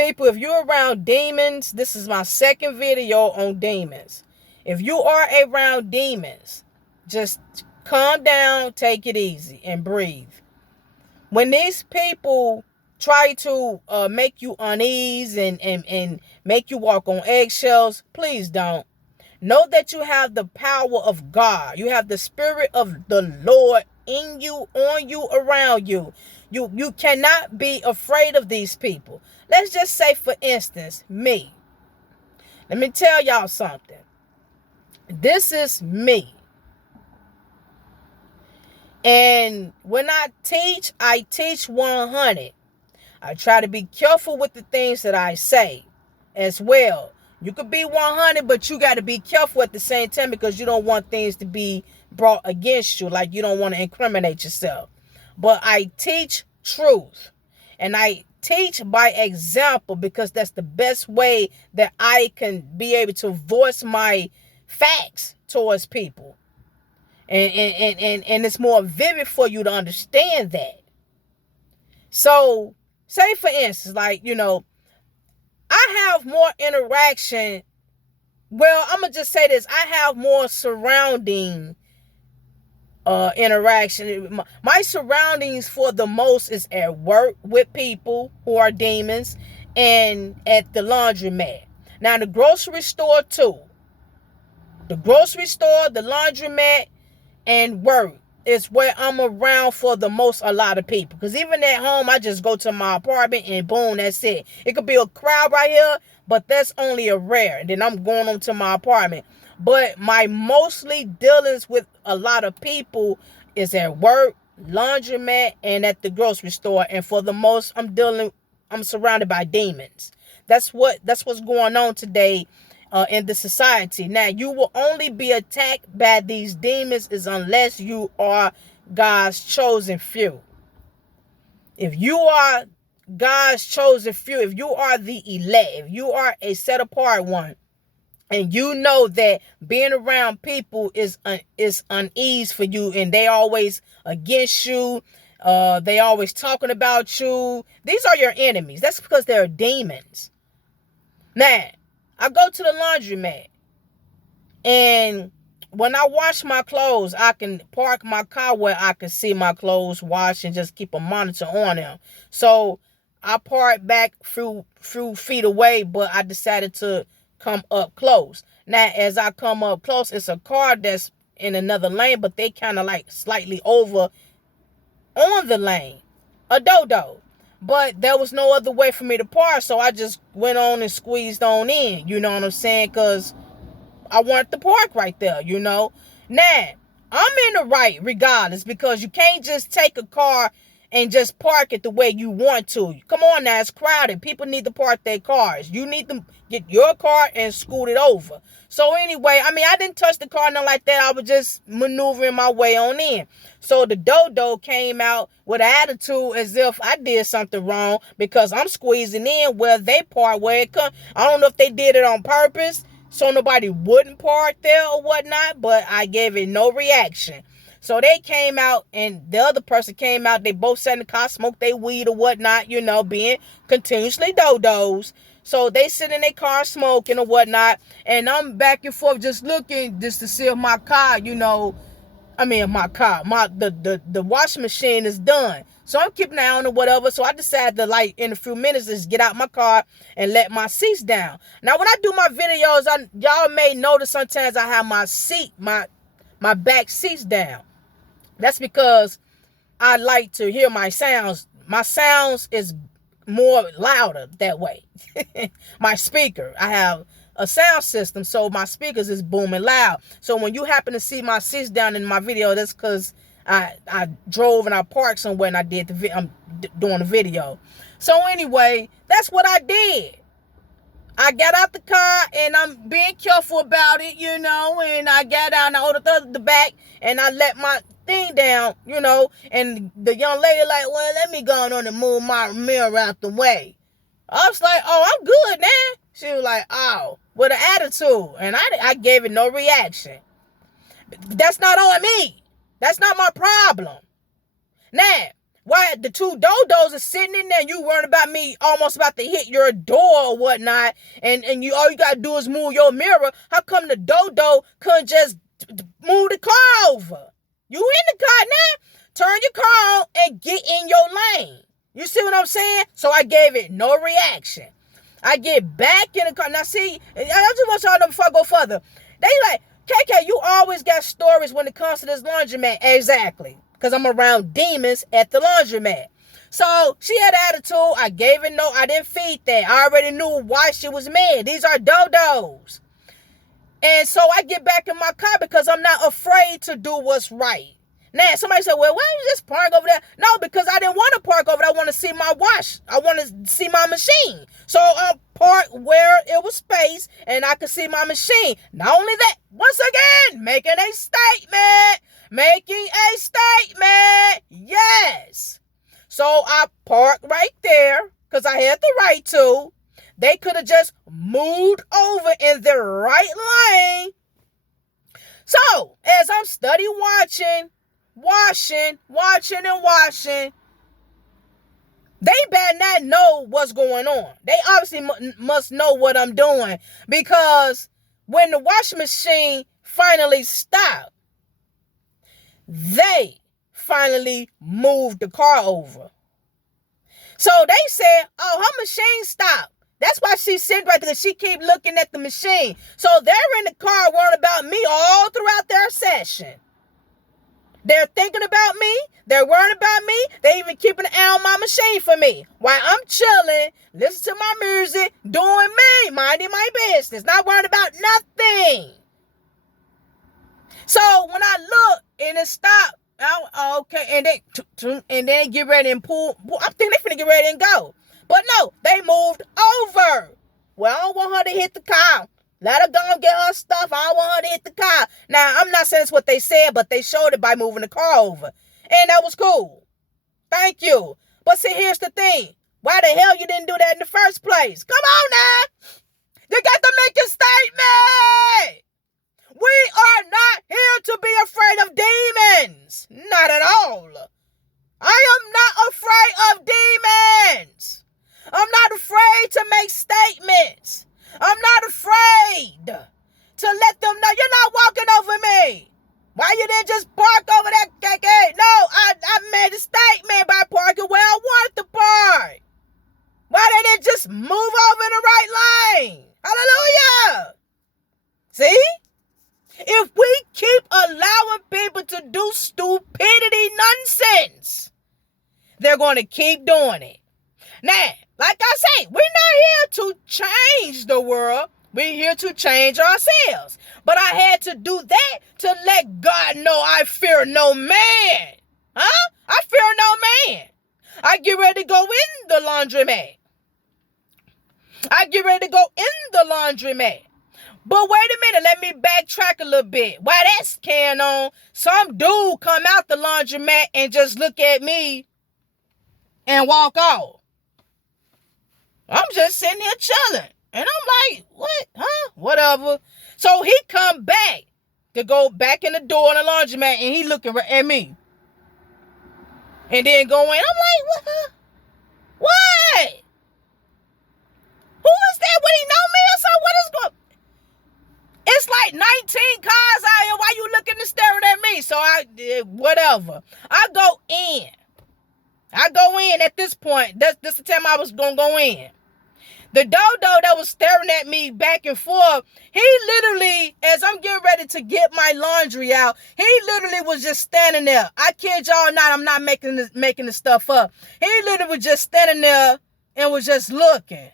People, if you're around demons, this is my second video on demons. If you are around demons, just calm down, take it easy, and breathe. When these people try to make you unease and make you walk on eggshells, please don't. Know that you have the power of God. You have the spirit of the Lord in you, on you, around you. You cannot be afraid of these people. Let's just say, for instance, me. Let me tell y'all something. This is me. And when I teach 100. I try to be careful with the things that I say as well. You could be 100, but you got to be careful at the same time because you don't want things to be brought against you. Like you don't want to incriminate yourself. But I teach truth. And I teach by example because that's the best way that I can be able to voice my facts towards people. And it's more vivid for you to understand that. So, say for instance, like, I have more interaction. Well, I'm going to just say this. I have more surrounding interaction. My surroundings for the most is at work with people who are demons and at the laundromat. Now, the grocery store too. The grocery store, the laundromat, and work is where I'm around for the most, a lot of people. Because even at home, I just go to my apartment and boom, that's it. It could be a crowd right here, but that's only a rare. And then I'm going on to my apartment. But my mostly dealings with a lot of people is at work, laundromat, and at the grocery store. And for the most, I'm surrounded by demons. That's what's going on today in the society. Now, you will only be attacked by these demons is unless you are God's chosen few. If you are God's chosen few, if you are the elect, if you are a set apart one, and you know that being around people is unease for you, and they always against you, they always talking about you. These are your enemies. That's because they're demons. Now, I go to the laundromat, and when I wash my clothes, I can park my car where I can see my clothes washed and just keep a monitor on them. So I park back few feet away, but I decided to come up close. Now, as I come up close, it's a car that's in another lane, but they kind of like slightly over on the lane, a dodo. But there was no other way for me to park, so I just went on and squeezed on in, you know what I'm saying? Because I wanted to park right there, Now, I'm in the right regardless, because you can't just take a car and just park it the way you want to. Come on now, it's crowded. People need to park their cars. You need to get your car and scoot it over. So anyway, I didn't touch the car, nothing like that. I was just maneuvering my way on in. So the dodo came out with an attitude as if I did something wrong because I'm squeezing in where they park, where it come. I don't know if they did it on purpose so nobody wouldn't park there or whatnot, but I gave it no reaction. So they came out, and the other person came out. They both sat in the car, smoked their weed or whatnot, being continuously dodos. So they sit in their car smoking or whatnot, and I'm back and forth just looking just to see if my car, the washing machine is done. So I'm keeping an eye on it or whatever. So I decided to, in a few minutes, just get out my car and let my seats down. Now, when I do my videos, y'all may notice sometimes I have my back seats down. That's because I like to hear my sounds. My sounds is more louder that way. My speaker, I have a sound system, so my speakers is booming loud. So when you happen to see my seats down in my video, that's because I drove and I parked somewhere and I'm doing the video. So anyway, that's what I did. I got out the car and I'm being careful about it, and I got out and I ordered the back and I let my thing down, and the young lady well, let me go on and move my mirror out the way. I was like, oh, I'm good now. She was like, oh, with an attitude. And I gave it no reaction. That's not on me. That's not my problem. Now, Why the two dodos are sitting in there and you worrying about me almost about to hit your door or whatnot, and you all you gotta do is move your mirror. How come the dodo couldn't just move the car over? You in the car now? Turn your car on and get in your lane. You see what I'm saying? So I gave it no reaction. I get back in the car. Now see, I just want y'all to know before I go further. They like, KK, you always got stories when it comes to this laundromat. Exactly. Because I'm around demons at the laundromat. So she had attitude. I gave it no, I didn't feed that. I already knew why she was mad. These are dodos. And so I get back in my car because I'm not afraid to do what's right. Now, somebody said, well, why don't you just park over there? No, because I didn't want to park over there. I want to see my wash. I want to see my machine. So I parked where it was space and I could see my machine. Not only that, once again, making a statement. Making a statement. Yes. So I parked right there because I had the right to. They could have just moved over in their right lane. So, as I'm study watching, they better not know what's going on. They obviously must know what I'm doing, because when the washing machine finally stopped, they finally moved the car over. So they said, oh, her machine stopped. That's why she's sitting right there. She keep looking at the machine. So they're in the car worrying about me all throughout their session. They're thinking about me. They're worrying about me. They even keeping an eye on my machine for me. While I'm chilling, listening to my music, doing me, minding my business, not worrying about nothing. So when I look and it stopped, okay, and then get ready and pull. I think they finna get ready and go. But no, they moved over. Well, I don't want her to hit the car. Let her go and get her stuff. I don't want her to hit the car. Now, I'm not saying it's what they said, but they showed it by moving the car over. And that was cool. Thank you. But see, here's the thing. Why the hell you didn't do that in the first place? Come on now. You got to make a statement. We are not here to be afraid of demons. Not at all. I am not afraid of demons. I'm not afraid to make statements. I'm not afraid to let them know you're not walking over me. Why you didn't just park over that KK? No, I made a statement by parking where I wanted to park. Why they didn't just move over in the right lane? Hallelujah. See? If we keep allowing people to do stupidity nonsense, they're going to keep doing it. Now, like I say, we're not here to change the world. We're here to change ourselves. But I had to do that to let God know I fear no man. Huh? I fear no man. I get ready to go in the laundromat. But wait a minute, let me backtrack a little bit. While that's carrying on, some dude come out the laundromat and just look at me and walk off. I'm just sitting here chilling. And I'm like, what? Huh? Whatever. So he come back to go back in the door in the laundromat and he looking at me. And then go in. I'm like, what? Huh? What? Who is that? Would he know me or something? What is going? It's like 19 cars out here. Why you looking and staring at me? So whatever. I go in at this point. This the time I was going to go in. The dodo that was staring at me back and forth, he literally, as I'm getting ready to get my laundry out, he literally was just standing there. I kid y'all not, I'm not making this stuff up. He literally was just standing there and was just looking.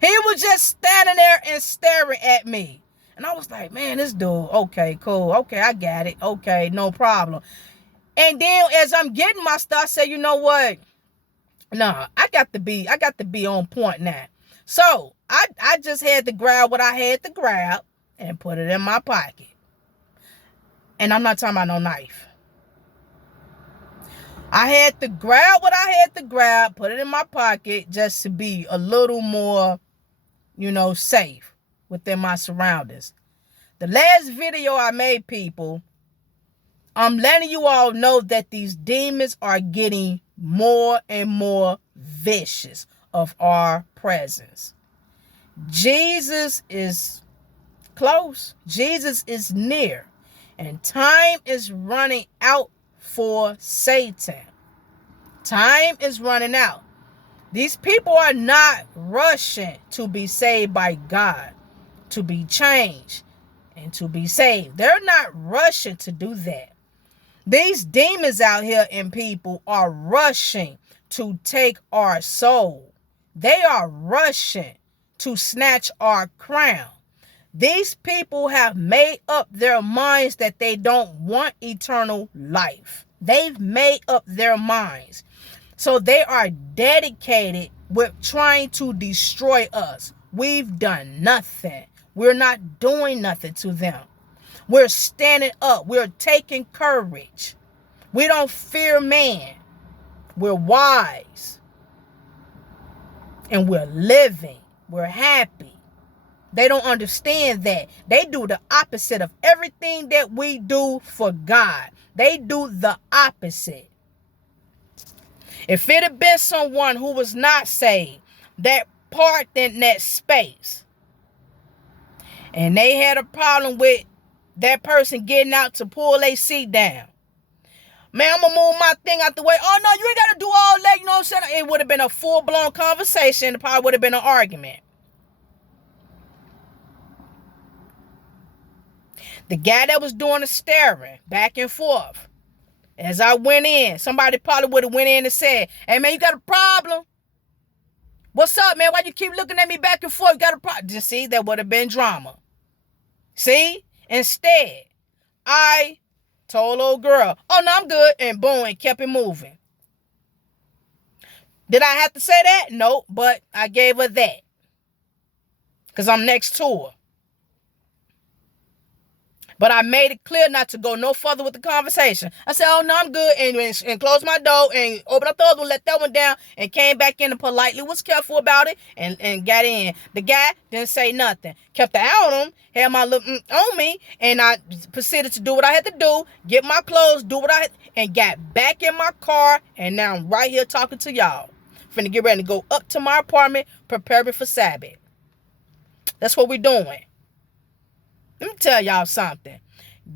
He was just standing there and staring at me. And I was like, man, this dude, okay, cool. Okay, I got it. Okay, no problem. And then as I'm getting my stuff, I said, you know what? Nah, I got to be on point now. So I just had to grab what I had to grab and put it in my pocket. And I'm not talking about no knife. I had to grab what I had to grab, put it in my pocket just to be a little more, safe within my surroundings. The last video I made, people, I'm letting you all know that these demons are getting more and more vicious of our presence. Jesus is close. Jesus is near. And time is running out for Satan. Time is running out. These people are not rushing to be saved by God, to be changed, and to be saved. They're not rushing to do that. These demons out here in people are rushing to take our soul. They are rushing to snatch our crown. These people have made up their minds that they don't want eternal life. They've made up their minds. So they are dedicated with trying to destroy us. We've done nothing. We're not doing nothing to them. We're standing up. We're taking courage. We don't fear man. We're wise. And we're living. We're happy. They don't understand that. They do the opposite of everything that we do for God. They do the opposite. If it had been someone who was not saved, that parked in that space, and they had a problem with that person getting out to pull their seat down, man, I'm going to move my thing out the way. Oh, no, you ain't got to do all that. You know what I'm saying? It would have been a full-blown conversation. It probably would have been an argument. The guy that was doing the staring back and forth, as I went in, somebody probably would have went in and said, hey, man, you got a problem? What's up, man? Why you keep looking at me back and forth? You got a problem? Just see, that would have been drama. See? Instead, I told old girl, oh, no, I'm good. And boom, and kept it moving. Did I have to say that? No, but I gave her that. Because I'm next to her. But I made it clear not to go no further with the conversation. I said, oh, no, I'm good. And closed my door and opened up the other one, let that one down, and came back in and politely was careful about it and got in. The guy didn't say nothing. Kept the eye on him, had my look on me, and I proceeded to do what I had to do, get my clothes, do what I had, and got back in my car, and now I'm right here talking to y'all. Finna get ready to go up to my apartment, prepare me for Sabbath. That's what we're doing. Let me tell y'all something.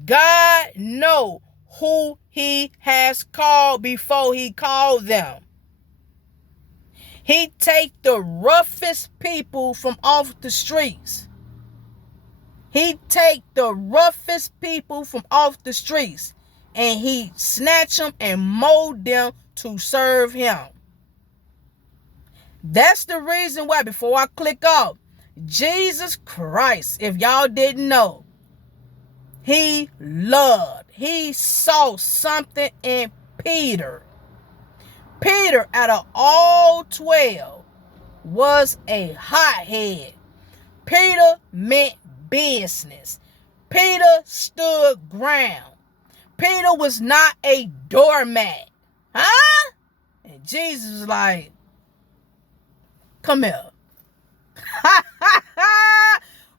God know who he has called before he called them. He take the roughest people from off the streets. He take the roughest people from off the streets and he snatch them and mold them to serve him. That's the reason why, before I click off, Jesus Christ, if y'all didn't know, he saw something in Peter. Peter, out of all 12, was a hothead. Peter meant business. Peter stood ground. Peter was not a doormat. Huh? And Jesus was like, come here.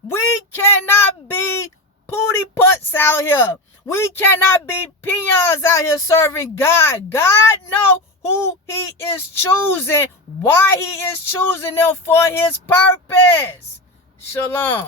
We cannot be pooty putts out here. We cannot be peons out here serving God. God knows who he is choosing, why he is choosing them for his purpose. Shalom.